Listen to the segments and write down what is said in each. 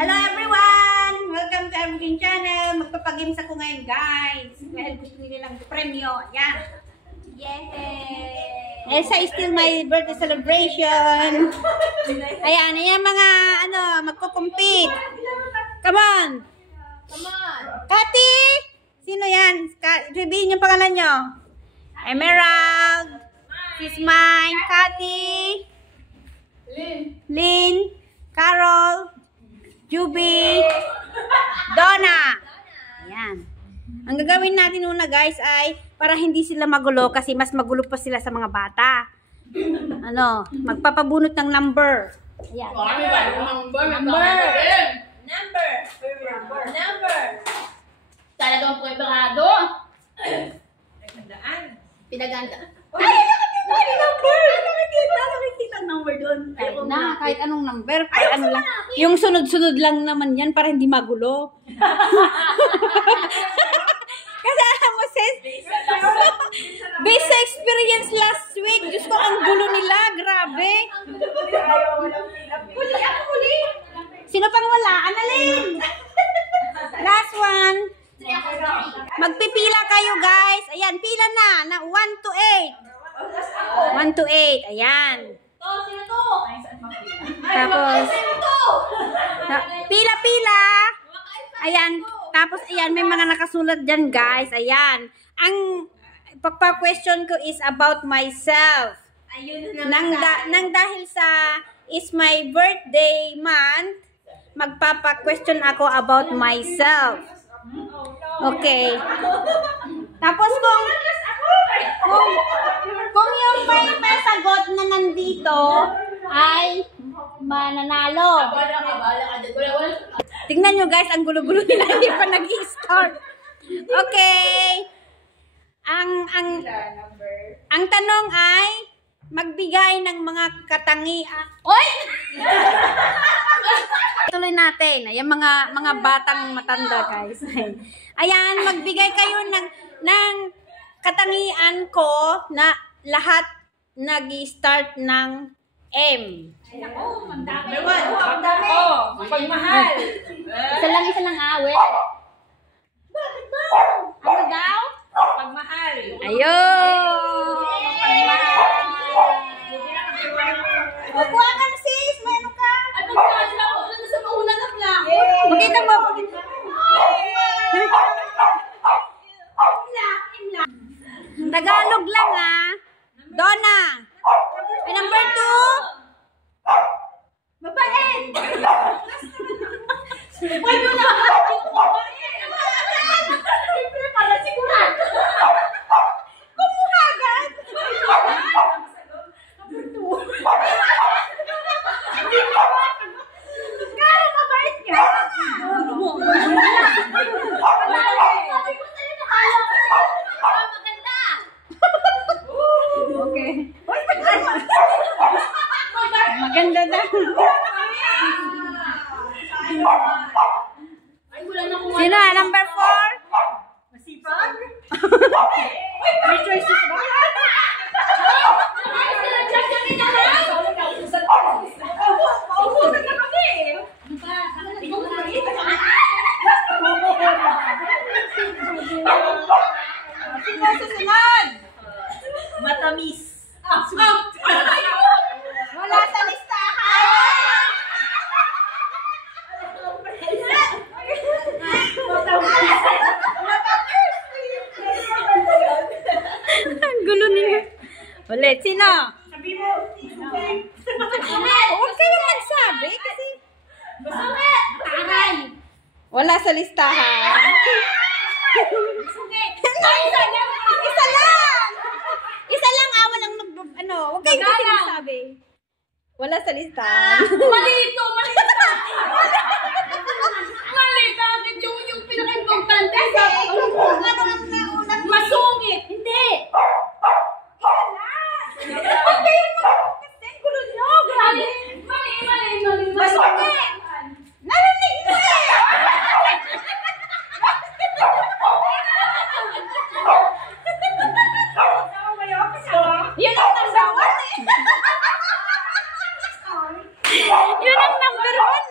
Hello everyone! Welcome to Evergreen Channel. Magpapagames ako ngayon guys. Dahil gusto nilang premyo. Ayan. Yay! Esa is still my birthday celebration. Ayan, ayan mga magko-compete. Come on! Come on! Kati! Sino yan? Sabihin yung pangalan nyo. Emerald. She's mine. Kati. Lynn. Carol. Juby. Donna. Ayan. Ang gagawin natin una guys ay para hindi sila magulo kasi mas magulo pa sila sa mga bata. Magpapabunot ng number. Ayan. Number. Talagang po ibagado. Pinagandaan. Ay, nakikita number doon. Kahit anong number, kahit ano lang. Yung sunod-sunod lang naman yan para hindi magulo. Kasi alam mo, sis, based sa experience last week, Diyos ko, ang gulo nila, grabe. Huli. Sino pang wala? Annalyn! Last one. Magpipila kayo, guys. Ayan, pila na 1 to 8. 1 to 8. Ayan. Sino to? Tapos, pila-pila. Ayan. Tapos, ayan, may mga nakasulat dyan, guys. Ayan. Ang pagpa-question ko is about myself. Nang dahil sa is my birthday month, magpapa-question ako about myself. Okay. Tapos kung yung may sagot na nandito ay mananalo. Tingnan nyo guys, ang gulo-gulo nila, hindi pa nag-i-start. Okay. Ang tanong ay magbigay ng mga katangian. Oy! Tuloy natin. Ayan, mga batang matanda, guys. Ayan, magbigay kayo ng katangian ko na lahat nag-start ng M. Number 1. Pagmahal. Isa lang awit. Bakit ba? Ano daw? Pagmahal. Ayun! Pagmahal. Kuha ka na sis, mayroon ka. Ay, pagmahal na ako. Ano sa mauna na lang? Pakita mo. Tagalog lang Donna. Ay, number 2. Mabait. Why mo na? Siyempre, para sigurado. Kumuha agad. Number 2. Kaya mabait ka. Okay. Maganda na. Ay, wala na kung Sino? Number 4? masipag. May choices ba? Sino susunod? Matamis. Wala sa listahan. Ang gulo niya. Ulit, sino? Sabi mo. Huwag kayong magsabi kasi Masungit. Taray. wala sa listahan. Masungit. Isa lang! Isa lang, walang huwag kayong kasi Magalang. magsabi. Wala sa listahan. Mali ito. Mali. Bakit yung pinaka-importante? Masungit. Hindi. Huwag kayong kasi ang gulo niyo. Grabe. Mali. Masungit. Narinig mo Yun ang number 1 Yun ang number 1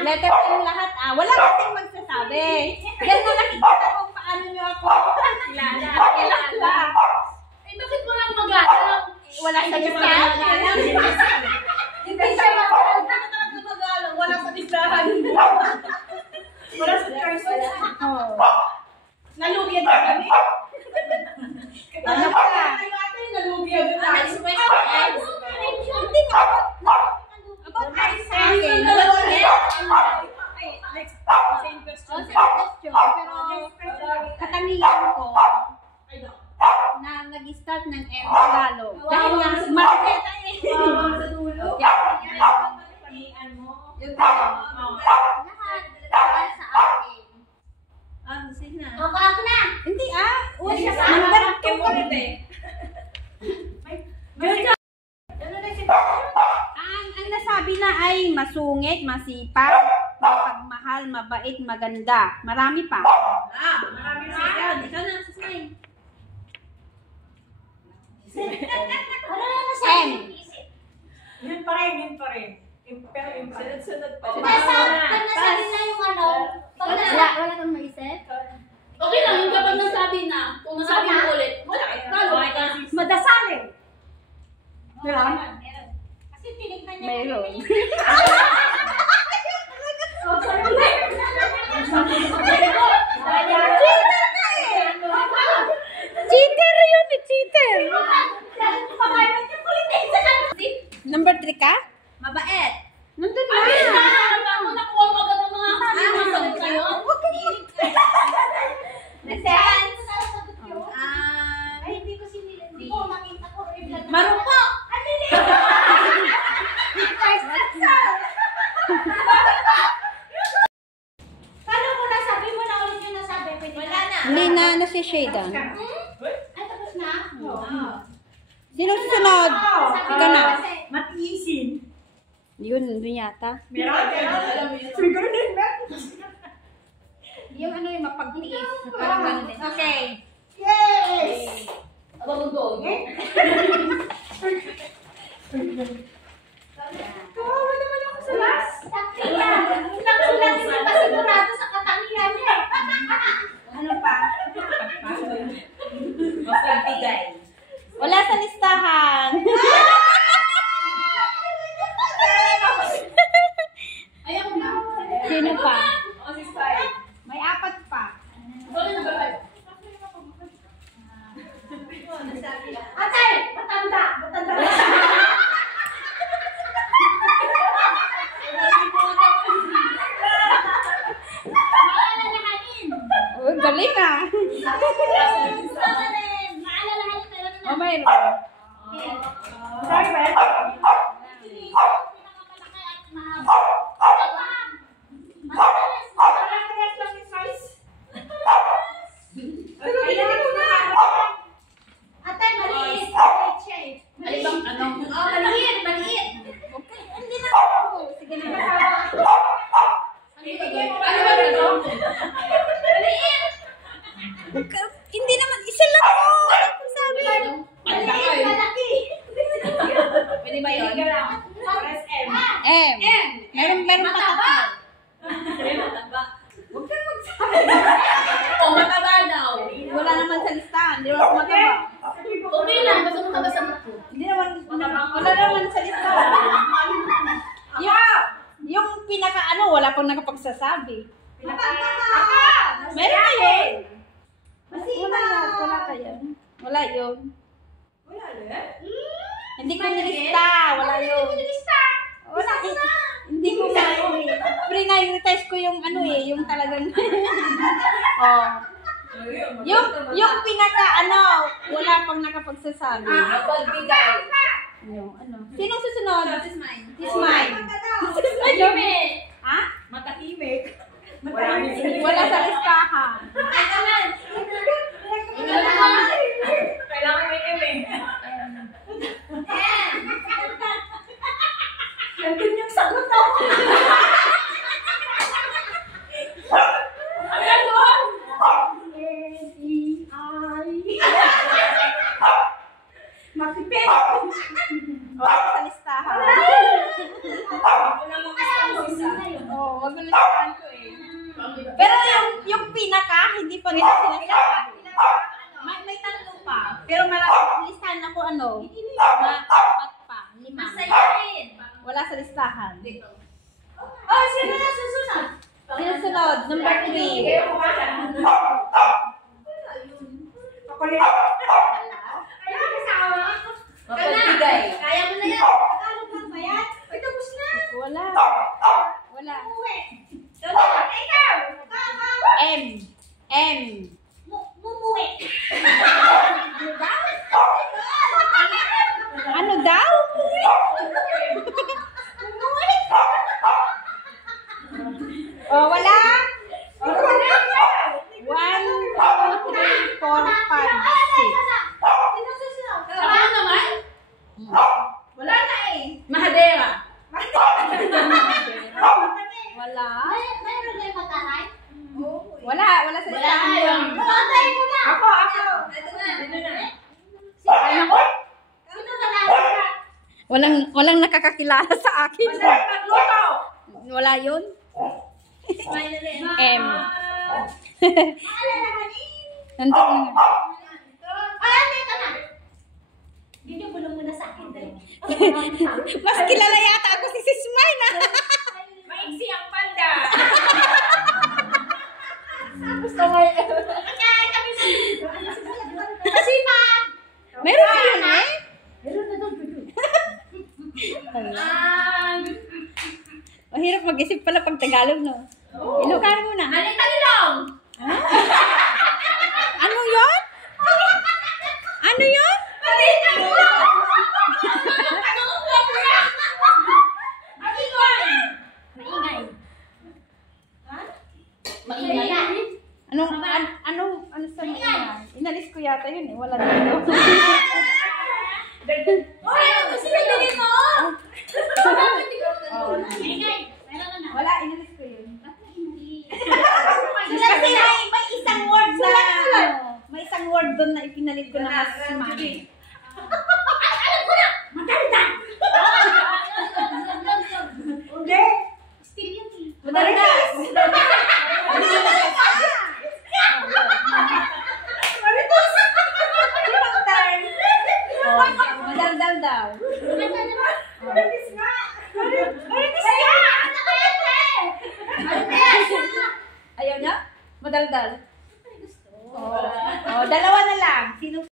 Letter M lahat ah. Wala kasing magsasabi. Yan na nakikita ko paano nyo ako. Kilala. Eh, bakit mo lang mag-alam? Wala sa listahan. Hindi siya mag-alam. Wala sa listahan mo. Wala sa choice. Oh. Nalugyan ka kami. Ano pa? Nalugyan ka kami. Hindi mo. About ice sa akin. Same question. Pero katangian ko na nag-start ng M lalo. Dahil nga marketa eh. Sa dulo. Panian mo. Yung lahat sa akin. Sige na. Ako na. Hindi ah. Number 2. Ang nasabi na ay masungit, masipag, mapagmahal, mabait, maganda. Marami pa. Marami na siya. Ikaw na, susay. Ano na M. sabi? Yun pa rin. Pero yun pa rin. Sunod pa. Pag nasabi na yung ano, wala kang maisip? Okay lang, yung kapag nasabi na, kung nasabi mo ulit, wala. Talo. Madasalin. Meron. Kasi tinignan niya. Meron. Cheater yun eh, cheater. Number 3 ka? Mabait. Nandun na. Nakuha mo agad ang mga masagot kayo. Ay, hindi ko sinilin. Hindi ko makita ko. Marupok. Paano ko nasabi mo na ulit yung nasabi? Wala na. Hindi na si Shaydan. Ay, tapos na? Sino susunod? Ikaw na. Matiisin. Yun yata. Meron. Siguro din ba? Yung ano yung mapagtiis. Parang ganun din. Okay. Yes! Ababugog. Kawawa naman ako sa last. Sakti yan. Nagsulat hindi pa sigurado sa katangian niya. Ano pa? Mapagbigay. Wala sa listahan. Ayaw ko na. Sino pa? O, si Spy. May 4 pa. Sorry na ba? Atay! Matanda! Maalalahanin! Oh, galing ah. Maalalahanin. Oh, mayroon. Sorry, ba? Pinakamalaki at mahaba. Madalas. Parang lang yung size. Kailangan mo na. Atay, maliit. Maliit siya eh. Ay, bang ano? Oh, maliit. Okay, hindi na ako. Sige na. Ano ba ito? Maliit. Hindi naman, isa lang ako. Ano ko sabi? Maliit. Malaki. Pwede ba yun? Sige lang. Press M. Meron pa tatlo. Huwag kang magsabi. O, mataba daw. Wala naman sa listahan. Hindi naman mataba. Okay lang, basta mataba sa buko. Hindi naman, wala naman sa listahan. Yung pinaka ano, wala pang nakapagsasabi. Meron na yun. Wala kaya. Wala yun. Wala rin. Hindi ko nilista. Wala yun. Wala. Hindi ko na. Prioritize ko yung ano eh, yung talagang. Oh. Yung pinaka ano, wala pang nakapagsasabi. Pagbigay. Yung ano. Sinong susunod? This is mine. This mine. Yumi. Ha? Matahimik. Matahimik. Wala sa listahan. Kailangan may M eh. Nandun yung sagot ako. Ano doon? Matipid. Wala sa listahan. Ako naman gusto mo isa. Oh, wag pag ito sinasabi. May tatlo pa. Pero marami listahan ako apat pa. 5. Masaya rin. Wala sa listahan. Oh, sino na susunod? Sinusunod, number 3. Chocolate. Mapagbigay. Kaya mo na yan. Tagalog lang ba yan? Ay, tapos na. Wala. Wala. Ikaw. M. Mumuwi. Ano daw? Mumuwi. Oh, wala. 1, 2, 3, 4, 5, 6. Sino susunod? Ako naman? Wala na eh. Mahadera. Wala. Mayroon na yung matanay? Wala sa listahan yun. Patay mo na. Ako. Ito na. Ay, naku. Sino ka na? Walang nakakakilala sa akin. Masarap magluto. Wala yun. M. Maalala ka ni? Nandun na nga. Ay, teka na. Hindi bulong mo na sa akin. Mas kilala yata ako si Sis Mine. Maiksi ang panda. Gusto mo Kasi pa. Meron na yun eh. Meron na doon. Mahirap mag-isip pala pag Tagalog, no? Ilocano muna. Talong. Ano yun? Ano yun? Maingay. Ano sa mga inalis ko yata yun eh. Wala dito. Oy, ano si Pidili mo? Wala, inalis ko yun. Kasi may isang word na, may isang word doon na ipinalit ko na mas mami. alam ko na. Maganda. Hindi. Still yun eh. Madalda. Madaldal daw. Marites nga. Ayaw niya? Madaldal. Oh, dalawa na lang. Sino